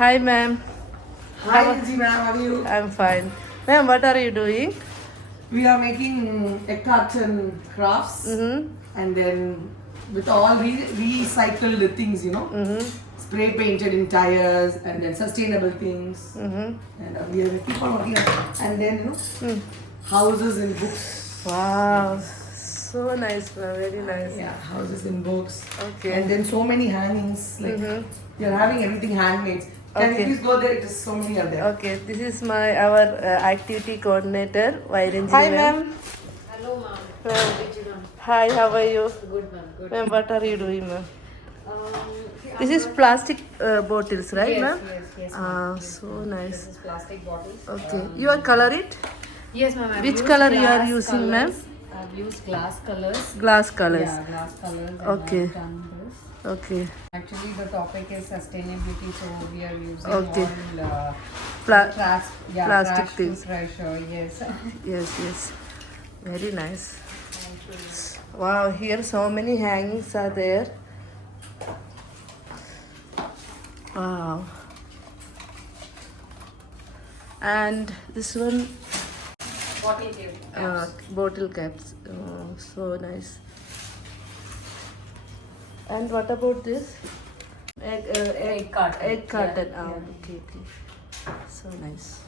Hi, ma'am. Hi, Lizzie ma'am, how are you? I'm fine. Ma'am, what are you doing? We are making egg carton crafts and then with all recycled things, spray painted in tires and then sustainable things. And we are keep on working on and then, houses in books. Wow, so nice, ma'am. Very nice. Yeah, houses in books. Okay. And then so many hangings. Like, we are having everything handmade. Can Okay. you please go there? It is so many are there. Okay, this is our activity coordinator, Vairenji. Hi, ma'am. Hello, ma'am. Ma'am. How did you done? Hi, how are you? Good, ma'am. Good. Ma'am, what are you doing, ma'am? See, This is plastic bottles, right, yes, ma'am? yes, Ah, ma'am. Yes, so ma'am. nice. This is plastic bottles. Okay, you are color it? Yes, ma'am. I've Which used color you are glass using, ma'am? colors. I've used glass colors. Glass colors. Yeah, glass colors. And Okay. I've done this. Okay. Actually, the topic is sustainability, so we are using Okay. all Pla- plastic plastic things. Pressure. Yes. Yes, yes. Very nice. Wow, here so many hangings are there. Wow. And this one, Bottle caps. bottle caps. Oh, so nice. And what about this? Egg Egg carton. Egg carton. Yeah, Oh, yeah. okay, okay. So nice.